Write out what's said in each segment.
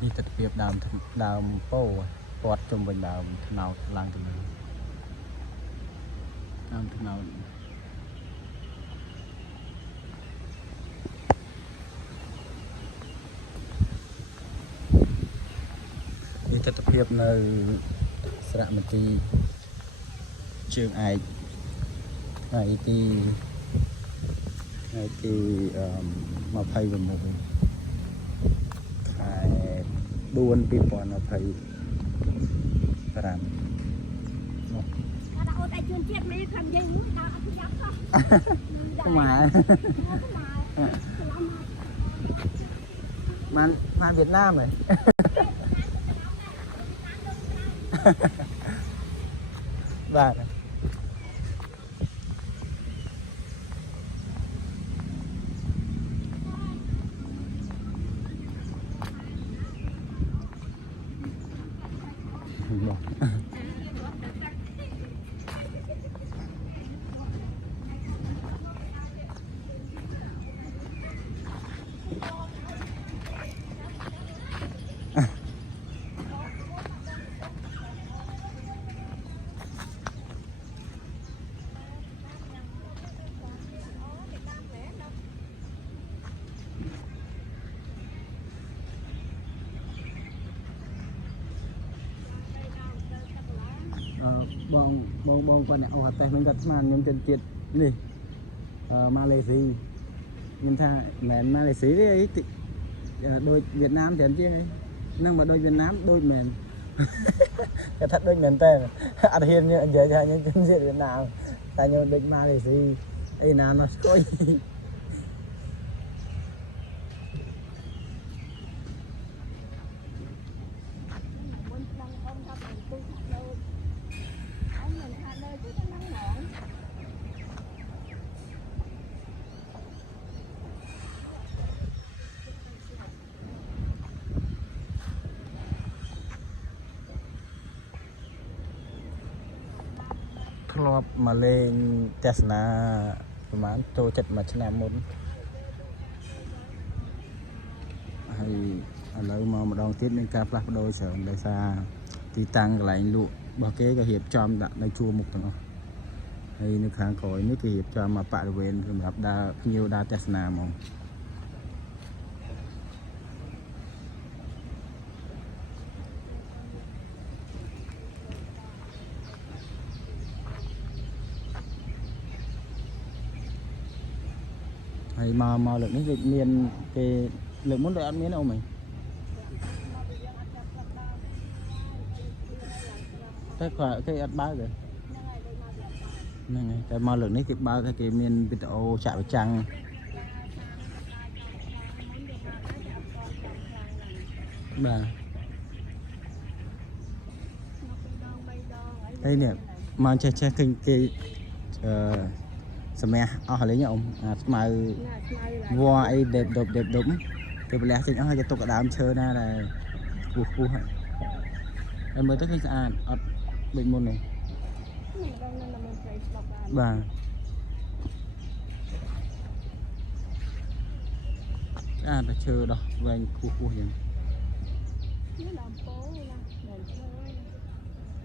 นี่ตัดเปรียบดาวโป้ปอดจมเป็นดาวเนาล่างตัวนี้ดาวเนานี่ตัดเปรียบในสระมันตีเชิงไอที่มาไพ่บนมือขายดวนปีปอนมาไพ่กระดานเอาไอ้ชวนเทียบไม่ทำยังงูดาวเอาที่ยักษ์ก็มาเวียดนามเลยบ้าบองคนเนี่ยเอาหัดแต่มันก็มาเงินจนเจ็ดนี่มาเลเซียเงินท่าแมนมาเลเซียđấy đôi Việt Nam thì anh chứ nhưng mà đôi Việt Nam đôi mền cái thật đôi mền tên ăn hiền như giờ giờ những chân diện Việt Nam tại nhiều đôi Malaysia đây là nó coiทลอบมาเลงเจสนาประมาณโตจัดมาชนะมุนให้เรามาดองติดในการปรับโดยเสริมได้ซาตีตังกับไหลลุบาเก้ก็เหียบจอมในชัวมุกต่างให้ในครั้งก่อนนี่ก็เหียบจอมมาปะเวนสำหรับดาพิวดาเจสนามองhay mà lượngนี้เมียนเกlượng muốn đợi ăn miếng đâu mày cái ăn ba rồi này cái mà lượngนี้cái ba cái miên vịt ô chả phải trăng bà đây nè mà che cái sầm à lấy nhau mà vua ấy đẹp đúng thì bây giờ thì nó hơi cho tôi cả đám chơi na là cu em mới tới cái sàn ở bệnh môn này và là chơi đó về cu vậy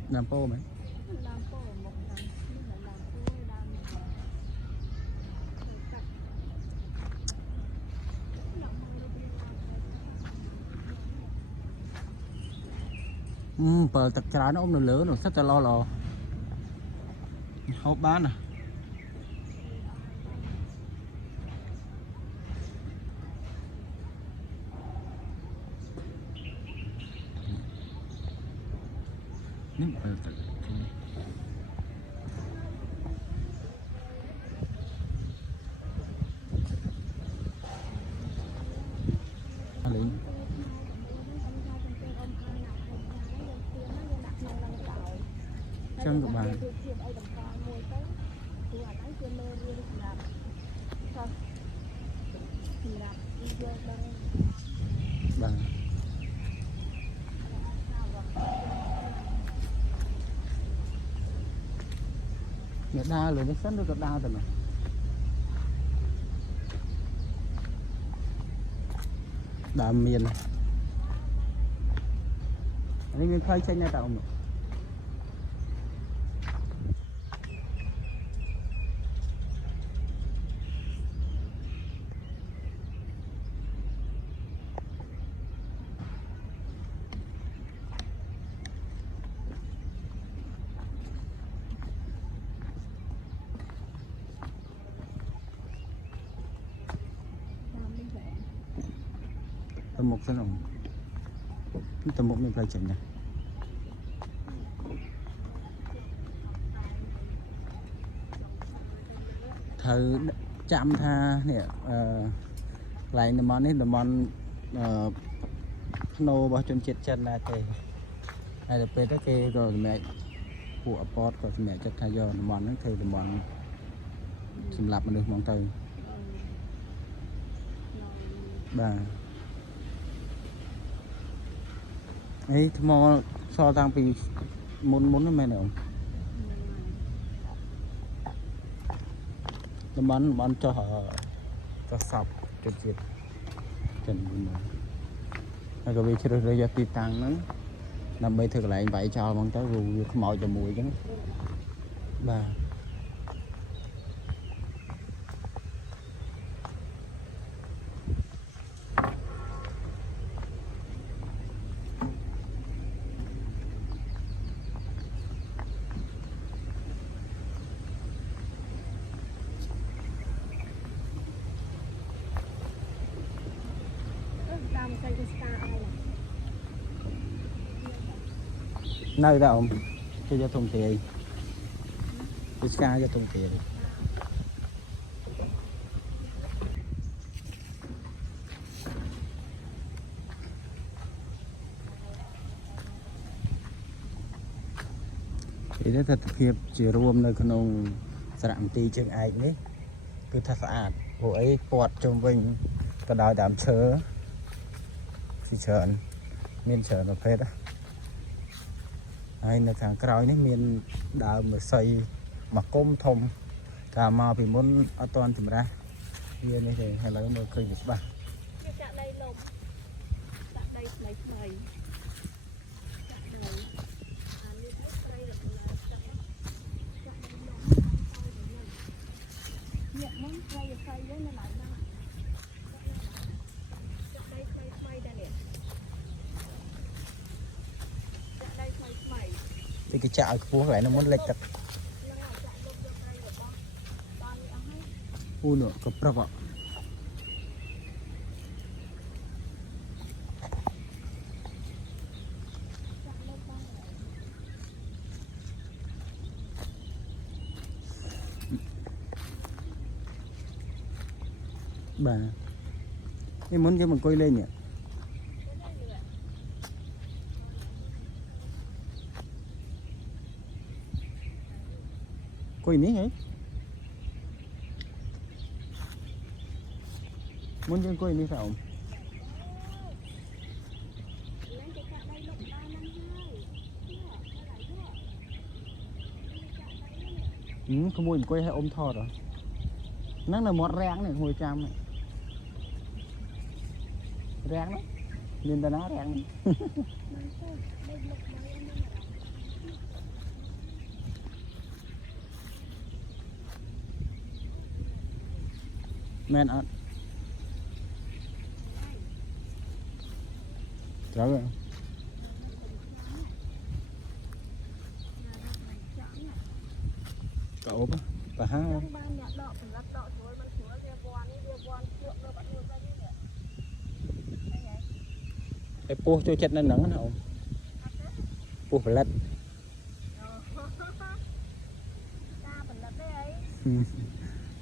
làm po mấy bờ tật trà nó ôm nó lửa nó rất là lo hốt bán nè chân của bạn Người đa rồi nó sẵn được đa rồi mà đa miền này នេះមានផ្លូវចេញដែរតើអ៊ំទៅមុខសិនអ៊ំទៅមុខមានផ្លូវចេញដែរត្រូវចាំថានេះកន្លែងតំបន់នេះតំបន់ភ្នូរបស់ជនជាតិចិនដែរទេហើយទៅពេលទៅគេក៏សម្រាប់ពួកអពតក៏សម្រាប់ចិត្តថាយកតំបន់ហ្នឹងធ្វើតំបន់សម្រាប់មនុស្សហ្មងទៅបាទអីថ្មសល់តាំងពីមុនហ្នឹងមែនទេអ៊ំតំបន់ចុះសពជនជាតិចិនវិញមកហើយក៏វាជ្រើសរើសយកទីតាំងហ្នឹងដើម្បីធ្វើកន្លែងវាយចោលហ្មងទៅវាខ្មោចតែមួយអញ្ចឹងបាទនៅតែអ៊ំគេយកធំធាយពីស្កាយកធំធាយនេះទស្សនវិជ្ជារួមនៅក្នុងសារមន្ទីរជើងឯកនេះគឺថាស្អាតព្រោះអីព័ទ្ធជុំវិញក៏ដោយដើមឈើស៊ីច្រើនមានច្រើនប្រភេទហើយនៅខាងក្រោយនេះមានដើមឫស្សីមកគុំធំកាលមកពីមុនអត់ទាន់ចម្រាស់វានេះទេហើយឥឡូវមើលឃើញវាច្បាស់ចាក់ដីលំចាក់ដីថ្មីចាក់ដីអានេះត្រីរត់ណាចាក់ដីលំអ្នកមុនត្រីរស័យហ្នឹងនៅឡើយណាចាក់ដីថ្មីដែរនេះចាក់ដីថ្មីទីគេចាក់ឲ្យខ្ពស់កន្លែងនោះមុនលិចទឹកអូនោះក៏ប្រាប់បាទនេះមុនគេមកអង្គុយលេងនេះអង្គុយនេះហ៎មុនយើងអង្គុយនេះតើអ៊ំក្មួយអង្គុយឲ្យអ៊ំថតហ្នឹងនៅមាត់រាំងនេះក្មួយចាំរាំងនោះមានតាណារាំងមែនអត់ត្រូវហើយកោបប្រហាបានអ្នកដកសម្រាប់ដកស្រួលមិនស្រួលវាវ័ននេះវាវ័នជក់នៅបាត់មួយទៅនេះឯពោះចូលចិត្តនៅហ្នឹងណាអូនពោះផលិតការផលិតទេអី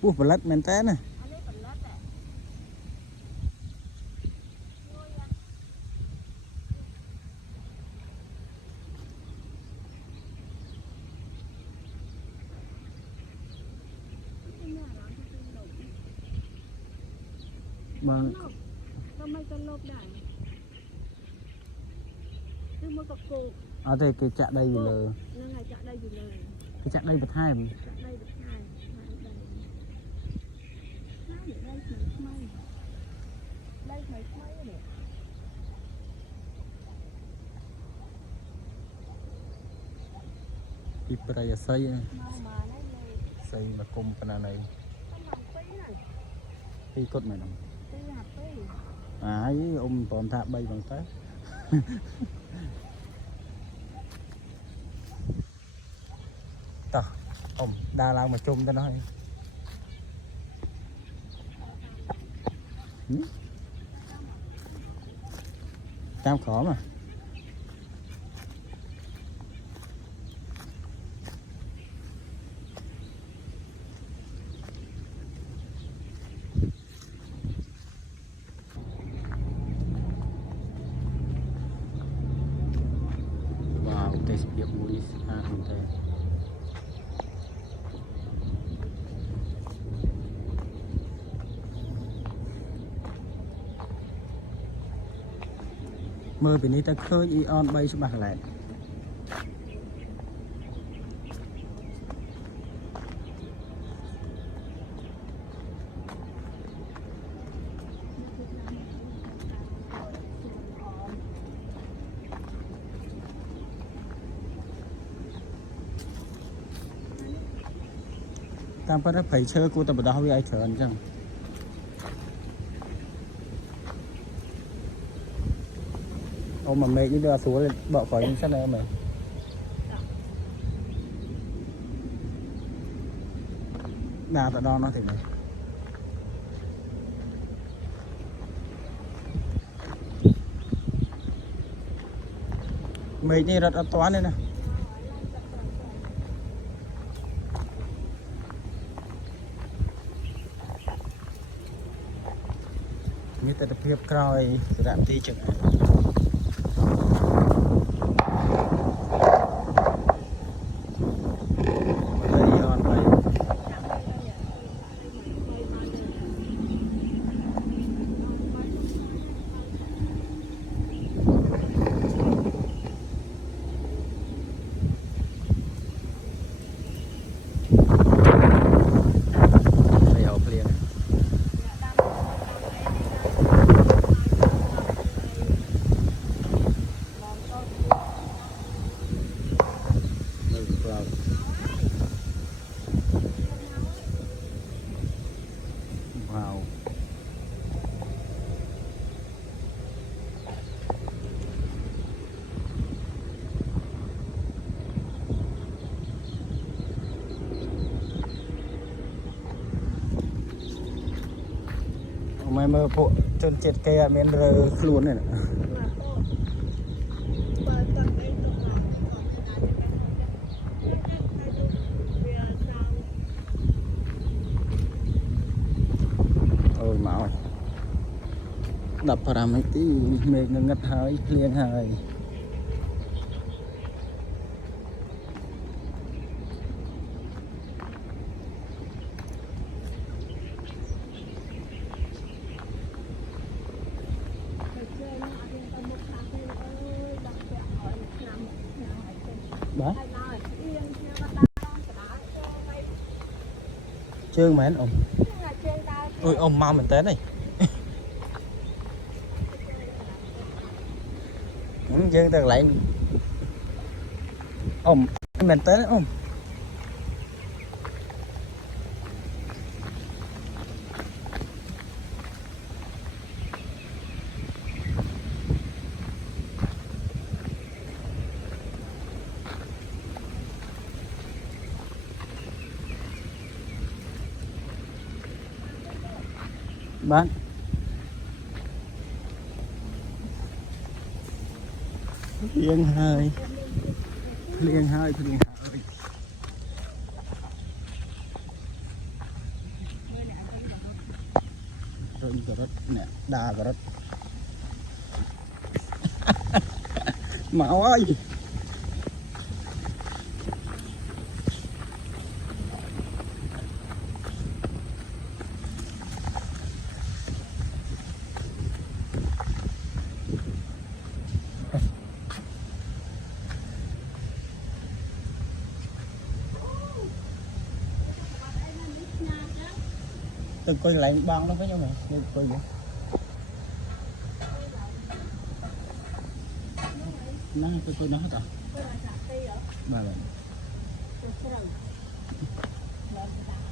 ពោះផលិតមែនតើណាបងก็ไม่ก็ลบได้คือมันก็โกអត់ទេគេចាក់ដីពីលើហ្នឹងហើយចាក់ដីពីលើគេចាក់ដីបន្ថែមចាក់ដីបន្ថែមដីថ្មីនេះ ពីប្រៃអាស័យ មកមកនេះលេ ស័យមកគុំប៉ុណ្ណាណៃ កំឡុង2ហ្នឹង ពីគុតមែនអត់ 2 អាយអ៊ំតនថា3បងទៅតោះអ៊ំដើរឡើងមកជុំទៅនោះហើយតាមក្រមវ៉ាវទេសភាពមួយនេះស្អាតមែនទេមើលពីនេះទៅឃើញអ៊ីអន3ច្បាស់កន្លែងតាមពិតទៅព្រៃឈើគួរតែបដោះវាឲ្យច្រើនអញ្ចឹងអូមកមេឃនេះដូចអត់ស្រួលបកក្រោយនេះសិនអើមើលដាក់ទៅដល់នោះទេមើលមេឃនេះរត់អត់ទាន់ទេណាមានទស្សនភាពក្រោយសារៈទីចឹងម៉ែមើលពួកជនជាតិគេអត់មានរើខ្លួនទេណាអូយមក15នាទីមេឃងឹតហើយភ្លៀងហើយបាទជើងមែនអ៊ំអុយអ៊ំមកមែនតើនេះយើងទៅកន្លែងអ៊ំមែនតើអ៊ំបាទភ្លៀងហើយភ្លៀងហើយភ្លៀងហើយរត់ក៏រត់អ្នកដើរក៏រត់មកអើយទៅអង្គុយកន្លែងបងនោះវិញអ៊ំអង្គុយណាទៅអង្គុយណាស់តើបាទ ទៅស្រូវឡើងទៅដាក់